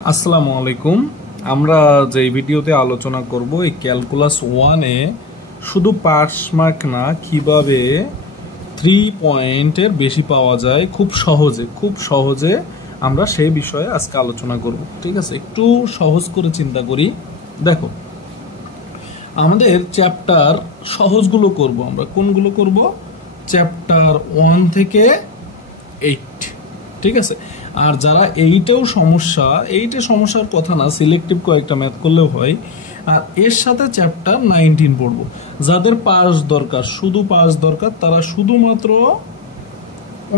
আসসালামু আলাইকুম। আমরা যে ভিডিওতে আলোচনা করব এই ক্যালকুলাস 1 এ শুধু পাস মার্ক না, কিভাবে 3 পয়েন্টের বেশি পাওয়া যায় খুব সহজে আমরা সেই বিষয়ে আজকে আলোচনা করব। ঠিক আছে, একটু সহজ করে চিন্তা করি। দেখো, আমাদের চ্যাপ্টার সহজগুলো করব। আমরা কোনগুলো করব? চ্যাপ্টার 1 থেকে 8। ঠিক আছে, আর যারা এইটেও সমস্যার কথা না, সিলেক্টিভ কয়েকটা ম্যাথ করলেও হয়। আর এর সাথে চ্যাপ্টার 19 পড়বো। যাদের পাস দরকার, শুধু পাস দরকার, তারা শুধুমাত্র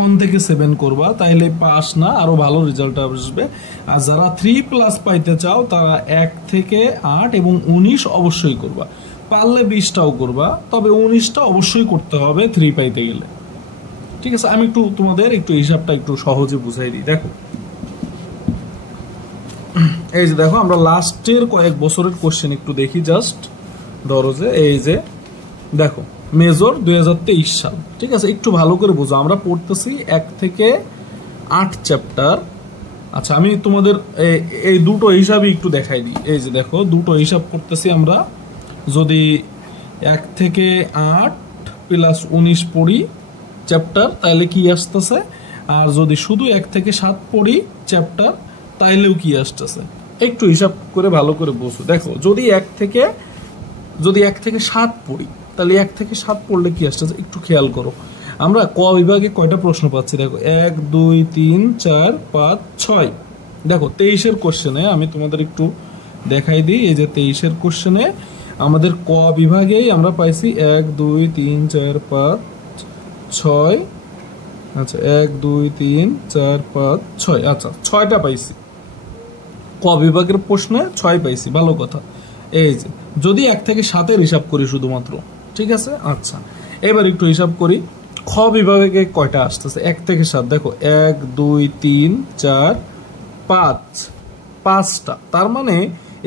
1 থেকে 7 করবা, তাইলে পাস না, আরো ভালো রেজাল্ট আসবে। আর যারা 3+ পাইতে চাও তারা 1 থেকে 8 এবং 19 অবশ্যই করবা। পারলে 20টাও করবা, তবে 19টা অবশ্যই করতে হবে 3 পাইতে গেলে। ঠিক আছে, আমি তোমাদের হিসাবটা একটু সহজে বুঝাই দিই। দেখো, এই যে দেখো, আমরা লাস্টের কয়েক বছরের কোশ্চেন একটু দেখি। জাস্ট ধরো যে এই যে দেখো, মেজর 2023 সাল। ঠিক আছে, একটু ভালো করে বুঝো। আমরা পড়তেছি 1 থেকে 8 চ্যাপ্টার। আচ্ছা, আমি তোমাদের এই দুটো হিসাবই একটু দেখাই দিই। এই যে দেখো, দুটো হিসাব করতেছি আমরা। যদি 1 থেকে 8 প্লাস 19 পড়ি চ্যাপ্টার, তাহলে কি আসতেছে? আর যদি শুধু 1 থেকে 7 পড়ি চ্যাপ্টার, তাইলেও কি আসতেছে? একটু হিসাব করে ভালো করে বুঝো। দেখো, যদি 1 থেকে 7 পড়ি, তাহলে 1 থেকে 7 পড়লে কি আসতেছে একটু খেয়াল করো। আমরা ক বিভাগে কয়টা প্রশ্ন পাচ্ছি? দেখো, 1 2 3 4 5 6। দেখো, 23-এর কোশ্চেনে আমি তোমাদের একটু দেখাই দিই। এই যে 23-এর কোশ্চেনে আমাদের ক বিভাগেই আমরা পাইছি 1 2 3 4 5 6। আচ্ছা, 1 2 3 4 5 6। আচ্ছা, 6টা পাইছি। ক বিভাগের প্রশ্নে 6 পাইছি, ভালো কথা। এই যে যদি 1 থেকে 7-এর হিসাব করি শুধুমাত্র, ঠিক আছে। আচ্ছা, এবার একটু হিসাব করি খ বিভাগে কয়টা আসতেছে 1 থেকে 7। দেখো, 1 2 3 4 5, 5টা। তার মানে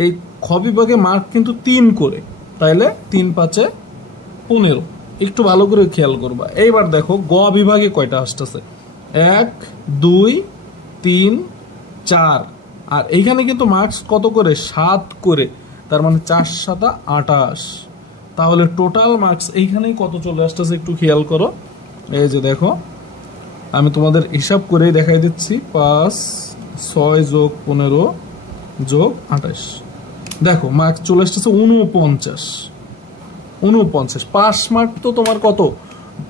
এই খ বিভাগে মার্ক কিন্তু 3 করে, তাইলে 3 5 15। একটু ভালো করে খেয়াল করবা। এইবার দেখো, গ বিভাগে কয়টা আসতেছে? 1 2 3 4। আর এইখানে কিন্তু মার্কস কত করে? 7 করে। তার মানে 4 7 28। তাহলে টোটাল মার্কস এইখানেই কত চলে আসতেছে একটু খেয়াল করো। এই যে দেখো, আমি তোমাদের হিসাব করে দেখাই দিচ্ছি। 5 6 যোগ 15 যোগ 28। দেখো, মার্কস চলে আসতেছে 49। পাস মার্ক তো তোমার কত?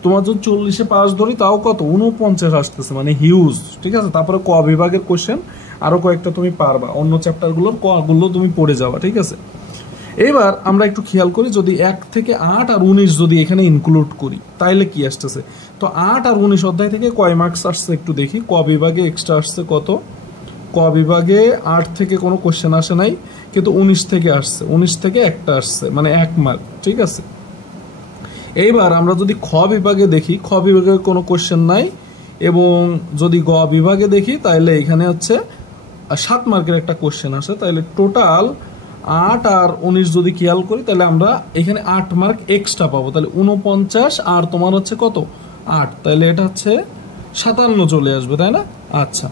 তোমার যদি 40-এ পাস ধরি, তাও কত? 49 আসতেছে, মানে হিউজ। ঠিক আছে, তারপরে ক বিভাগের কোশ্চেন আরো কয়েকটা তুমি পারবা, অন্য চ্যাপ্টারগুলোর ক গুলো তুমি পড়ে যাবা। ঠিক আছে, এবার আমরা একটু খেয়াল করি, যদি 1 থেকে 8 আর 19 যদি এখানে ইনক্লুড করি, তাইলে কি আসতেছে? তো 8 আর 19 অধ্যায় থেকে কয় মার্কস আসছে একটু দেখি। ক বিভাগে এক্সট্রা আসছে কত? ক বিভাগে 8 থেকে কোনো কোশ্চেন আসে নাই, কিন্তু 19 থেকে আসছে। 19 থেকে একটা আসছে, মানে 1 মার্ক। ঠিক আছে, এইবার আমরা যদি খ বিভাগে দেখি, খ বিভাগে কোনো কোশ্চেন নাই। এবং যদি গ বিভাগে দেখি, তাহলে এখানে হচ্ছে 7 মার্কের একটা কোশ্চেন আসে। তাহলে টোটাল 8 আর 19 যদি খেয়াল করি, তাহলে আমরা এখানে 8 মার্ক এক্সট্রা পাবো। তাহলে 49 আর তোমার হচ্ছে কত? 8। তাহলে এটা হচ্ছে 57 চলে আসবে, তাই না? আচ্ছা,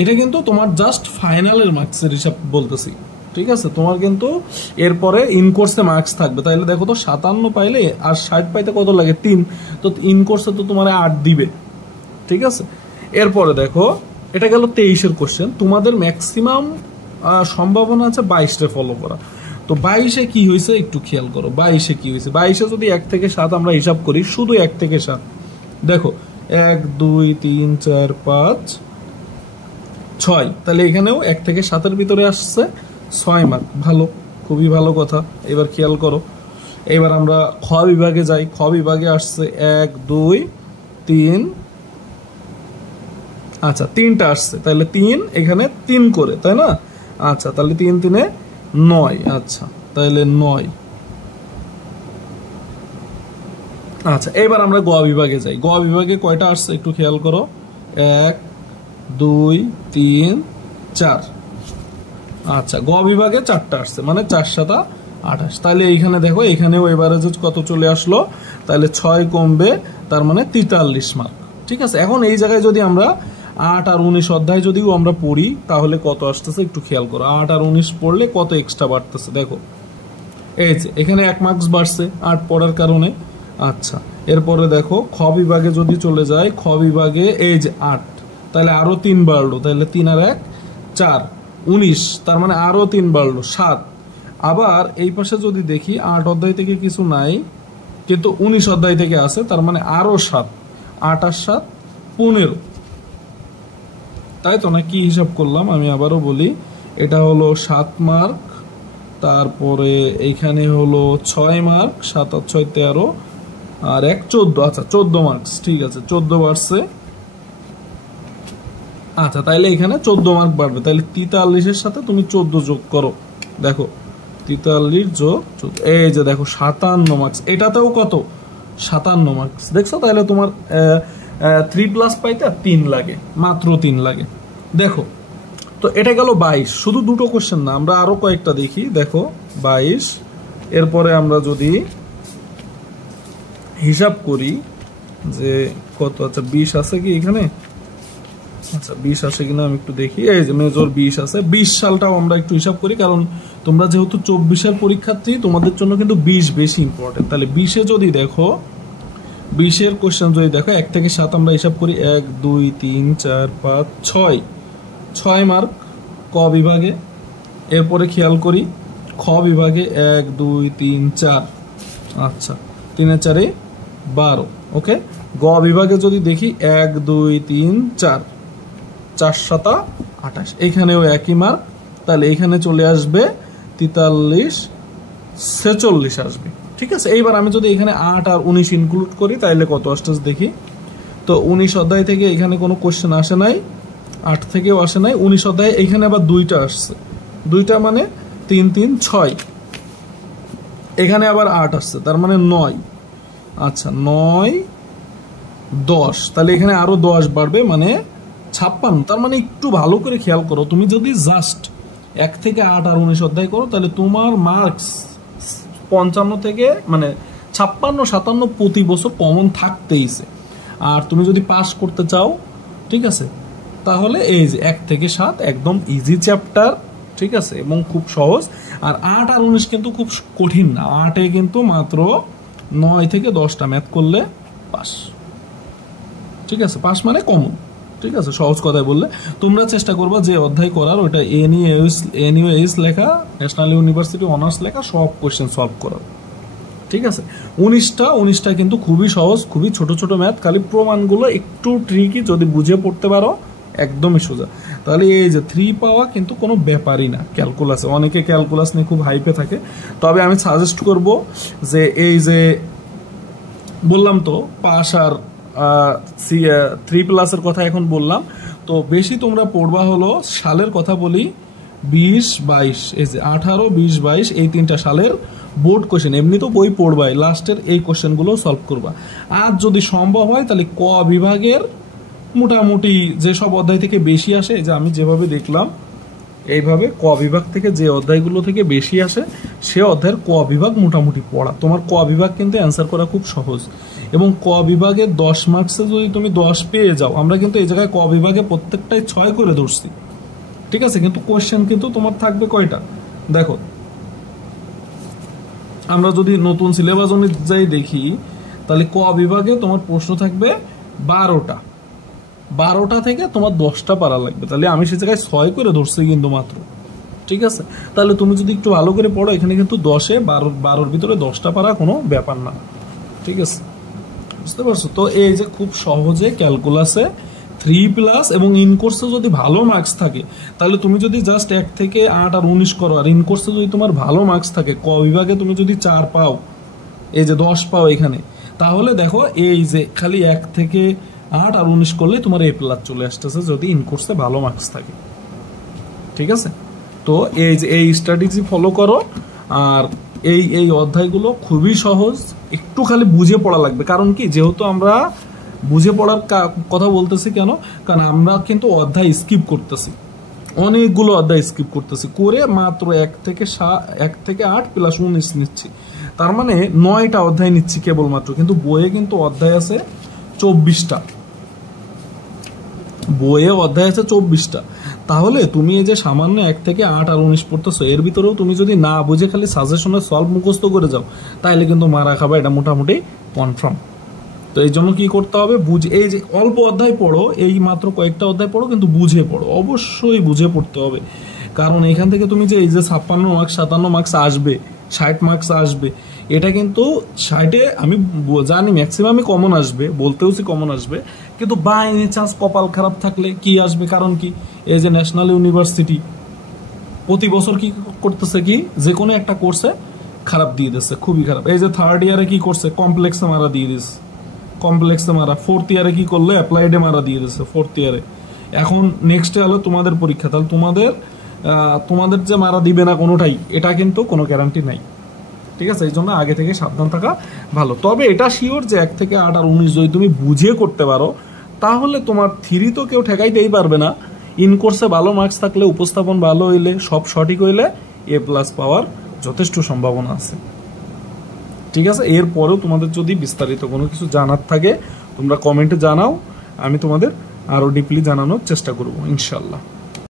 এটা কিন্তু তোমার জাস্ট ফাইনালের মার্কসের হিসাব বলতেছি। ঠিক আছে, তোমার কিন্তু এরপরে ইনকোর্সে মার্কস থাকবে। তাহলে দেখো তো, 57 পাইলে আর 60 পাইতে কত লাগে? 3। তো ইনকোর্সে তো তোমার 8 দিবে। ঠিক আছে, এরপরে দেখো, এটা গেল 23-এর কোশ্চেন। তোমাদের ম্যাক্সিমাম সম্ভাবনা আছে 22-টা ফলো করা। তো 22-এ কি হয়েছে একটু খেয়াল করো। 22-এ কি হয়েছে? 22-এ যদি 1 থেকে 7 আমরা হিসাব করি, শুধু 1 থেকে 7, দেখো 1 2 3 4 5 6। তাহলে এখানেও 1 থেকে 7-এর ভিতরে আসছে 6 মার্ক। ভালো, খুবই ভালো কথা। এবার খেয়াল করো, এবার আমরা খ বিভাগে যাই। খ বিভাগে আসছে 1 2 3। আচ্ছা, 3টা আসছে, তাহলে 3 এখানে 3 করে, তাই না? আচ্ছা, তাহলে 3 3 9। আচ্ছা, তাহলে 9। আচ্ছা, এবার আমরা গ বিভাগে যাই। গ বিভাগে কয়টা আসছে একটু খেয়াল করো। 1 2 3 4। আচ্ছা, গ বিভাগে 4টা আসছে, মানে 4 7 28। তাহলে এইখানে দেখো, এখানেও এভারেজ কত চলে আসলো? তাহলে 6 কমবে, তার মানে 43 মার্ক। ঠিক আছে, এখন এই জায়গায় যদি আমরা 8 আর 19 অধ্যায় যদিও আমরা পড়ি তাহলে কত আসতেছে একটু খেয়াল করো। 8 আর 19 পড়লে কত এক্সট্রা বাড়তেছে দেখো, এই যে এখানে 1 মার্কস বাড়ছে 8 পড়ার কারণে। আচ্ছা, এরপরে দেখো খ বিভাগে যদি চলে যায়, খ বিভাগে এই যে 8, তাহলে আরো 3 বাড়লো, তাহলে 3 আর 1 4, 19, তার মানে আরো 3 বাড়লো 7। আবার এই পাশে যদি দেখি 8 অধ্যায় থেকে কিছু নাই, কিন্তু 19 অধ্যায় থেকে আছে, তার মানে আরো 7, 8 আর 7 15, তাই তো না? কি হিসাব করলাম আমি আবারও বলি, এটা হলো 7 মার্ক, তারপরে এইখানে হলো 6 মার্ক, 7 আর 6 13, আর 1 14, আচ্ছা 14 মার্কস, ঠিক আছে 14 বাড়ছে। আচ্ছা, তাইলে এখানে 14 মার্ক বাড়বে, তাহলে 43 এর সাথে তুমি 14 যোগ করো, দেখো 43 যোগ 14, এই যে দেখো 57 মার্কস। এটাতেও কত? 57 মার্কস, দেখছো? তাহলে তোমার 3+ পাইতে 3 লাগে, মাত্র 3 লাগে। দেখো তো এটা গেল 22, শুধু দুটো কোশ্চেন না, আমরা আরো কয়েকটা দেখি। দেখো 22, এরপরে আমরা যদি হিসাব করি যে কত, আচ্ছা 20 আছে কি এখানে? আচ্ছা 20 আসে কিনা আমি একটু দেখি। এই যে মেজর 20 আছে, 20 সালটাও আমরা একটু হিসাব করি, কারণ তোমরা যেহেতু 24-এর পরীক্ষার্থী তোমাদের জন্য কিন্তু 20 বেশি ইম্পর্টেন্ট। তাহলে 20-এ যদি দেখো, 20-এর কোশ্চেন যদি দেখো 1 থেকে 7 আমরা হিসাব করি, 1 2 3 4 5 6, 6 মার্ক ক বিভাগে। এরপরে খেয়াল করি খ বিভাগে 1 2 3 4, আচ্ছা 3 এ 4 এ 12, ওকে। গ বিভাগে যদি দেখি 1 2 3 4, 4 7 28, এখানেও একই মার্ক, তাহলে এখানে চলে আসবে 43 46 আসবে, ঠিক আছে। এইবার আমি যদি এখানে 8 আর 19 ইনক্লুড করি তাহলে কত আসতেছে দেখি। তো 19 অধ্যায় থেকে এখানে কোনো কোশ্চেন আসে নাই, 8 থেকেও আসে নাই, 19 অধ্যায় এখানে আবার 2টা আসছে, 2টা মানে 3 3 6, এখানে আবার 8 আসছে, তার মানে 9, আচ্ছা 9 10, তাহলে এখানে আরো 10 বাড়বে, মানে 56। তার মানে একটু ভালো করে খেয়াল করো, তুমি যদি জাস্ট 1 থেকে 8 আর 19 অধ্যায় করো তাহলে তোমার মার্কস 55 থেকে মানে 56 57 প্রতি বছর কমন থাকতেইছে। আর তুমি যদি পাস করতে চাও, ঠিক আছে, তাহলে এই যে 1 থেকে 7 একদম ইজি চ্যাপ্টার, ঠিক আছে, এবং খুব সহজ। আর 8 আর 19 কিন্তু খুব কঠিন না, 8-এ কিন্তু মাত্র 9 থেকে 10টা ম্যাথ করলে পাস, ঠিক আছে, পাস মানে কমন, ঠিক আছে, সহজ কথায় বললে। তোমরা চেষ্টা করবা যে অধ্যায় করার, ওটা এনইউএস লেখা, ন্যাশনাল ইউনিভার্সিটি অনার্স লেখা, সব কোশ্চেন সলভ করার, ঠিক আছে। 19টা কিন্তু খুবই সহজ, খুবই ছোট ছোট ম্যাথ, খালি প্রমাণগুলো একটু ট্রিকি, যদি বুঝে পড়তে পারো একদমই সোজা। তাহলে এই যে 3 পাওয়া কিন্তু কোনো ব্যাপারই না ক্যালকুলাসে। অনেকে ক্যালকুলাস নিয়ে খুব হাইপে থাকে, তবে আমি সাজেস্ট করব যে এই যে বললাম তো পাস আর 3+ কথা এখন বললাম, তো বেশি তোমরা পড়বা হলো সালের কথা বলি 20 22, এই যে 18 20 22, এই 3টা সালের বোর্ড কোশ্চেন। এমনি তো বই পড়বাই, লাস্টের এই কোশ্চেনগুলো সলভ করবা। আর যদি সম্ভব হয় তাহলে ক বিভাগের মোটামুটি যেসব অধ্যায় থেকে বেশি আসে, যে আমি যেভাবে দেখলাম এইভাবে ক বিভাগ থেকে যে অধ্যায়গুলো থেকে বেশি আসে সে অধ্যায়ের ক বিভাগ মোটামুটি পড়া। তোমার ক বিভাগ কিন্তু অ্যান্সার করা খুব সহজ, এবং ক বিভাগে 10 মার্কসে যদি তুমি 10 পেয়ে যাও, আমরা কিন্তু এই জায়গায় ক বিভাগে প্রত্যেকটাই 6 করে ধরছি, ঠিক আছে, কিন্তু কোশ্চেন কিন্তু তোমার থাকবে কয়টা দেখো। আমরা যদি নতুন সিলেবাস অনুযায়ী দেখি তাহলে ক বিভাগে তোমার প্রশ্ন থাকবে 12টা থেকে তোমার 10টা পারা লাগবে, তাহলে আমি সে জায়গায় 6 করে ধরছি কিন্তু মাত্র, ঠিক আছে। তাহলে তুমি যদি একটু ভালো করে পড়ো, এখানে কিন্তু 10-এ 12-র ভিতরে 10টা পারা কোনো ব্যাপার না, ঠিক আছে, বুঝতে পারছো? তো এই যে খুব সহজে ক্যালকুলাসে 3+ এবং ইনকোর্সে যদি ভালো মার্কস থাকে, তাহলে তুমি যদি জাস্ট 1 থেকে 8 আর 19 করো, আর ইনকোর্সে যদি তোমার ভালো মার্কস থাকে, ক বিভাগে তুমি যদি 4 পাও, এই যে 10 পাও এখানে, তাহলে দেখো এই যে খালি 1 থেকে 8 আর 19 করলে তোমার A+ চলে আসতেছে, যদি ইনকোর্সে ভালো মার্কস থাকে, ঠিক আছে। তো এই যে এই স্ট্র্যাটেজি ফলো করো, আর এই অধ্যায়গুলো খুবই সহজ, একটু খালি বুঝে পড়া লাগবে। কারণ কি, যেহেতু আমরা বুঝে পড়ার কথা বলতেছি কেন, কারণ আমরা কিন্তু অধ্যায় স্কিপ করতেছি, অনেকগুলো অধ্যায় স্কিপ করতেছি, করে মাত্র 1 থেকে 8 + 19 নিচ্ছি, তার মানে 9টা অধ্যায় নিচ্ছি কেবলমাত্র, কিন্তু বইয়ে কিন্তু অধ্যায় আছে 24টা, বইয়ে অধ্যায় আছে 24টা, তাহলে তুমি এই যে সামান্য 1 থেকে 8 আর 19 পড়তেছো, এর ভিতরেও তুমি যদি না বুঝে খালি সাজেশনে সলভ মুখস্থ করে যাও, তাহলে কিন্তু মারা খাবা, এটা মোটামুটি কনফার্ম। তো এই জন্য কি করতে হবে, বুঝে, এই যে অল্প অধ্যায় পড়ো, এই মাত্র কয়েকটা অধ্যায় পড়ো, কিন্তু বুঝে পড়ো, অবশ্যই বুঝে পড়তে হবে। কারণ এখান থেকে তুমি যে এই যে 56 মার্কস 57 মার্কস আসবে, 60 মার্কস আসবে, এটা কিন্তু 60-এ আমি জানি ম্যাক্সিমামই কমন আসবে, বলতেওছি কমন আসবে, কিন্তু বাই এনি চান্স কপাল খারাপ থাকলে কি আসবে, কারণ কি এই যে ন্যাশনাল ইউনিভার্সিটি প্রতি বছর কি করতেছে, কি যে কোনো একটা কোর্সে খারাপ দিয়ে দিচ্ছে, খুবই খারাপ। এই যে 3rd ইয়ারে কি করছে, কমপ্লেক্সে মারা দিয়ে দিচ্ছে, কমপ্লেক্সে মারা। 4th ইয়ারে কি করলো, অ্যাপ্লাইডে মারা দিয়ে দিচ্ছে 4th ইয়ারে। এখন নেক্সটে হলো তোমাদের পরীক্ষা, তাহলে তোমাদের যে মারা দিবে না কোনোটাই, এটা কিন্তু কোনো গ্যারান্টি নাই, ঠিক আছে? এই জন্য আগে থেকে সাবধান থাকা ভালো। তবে এটা শিওর যে 1 থেকে 8 আর 19 যদি তুমি বুঝে করতে পারো, তাহলে তোমার থিরি তো কেউ ঠেকাইতেই পারবে না। ইন কোর্সে ভালো মার্কস থাকলে, উপস্থাপন ভালো হইলে, সব সঠিক হইলে A+ পাওয়ার যথেষ্ট সম্ভাবনা আছে, ঠিক আছে? এরপরেও তোমাদের যদি বিস্তারিত কোনো কিছু জানার থাকে, তোমরা কমেন্টে জানাও, আমি তোমাদের আরও ডিপলি জানানোর চেষ্টা করব ইনশাল্লাহ।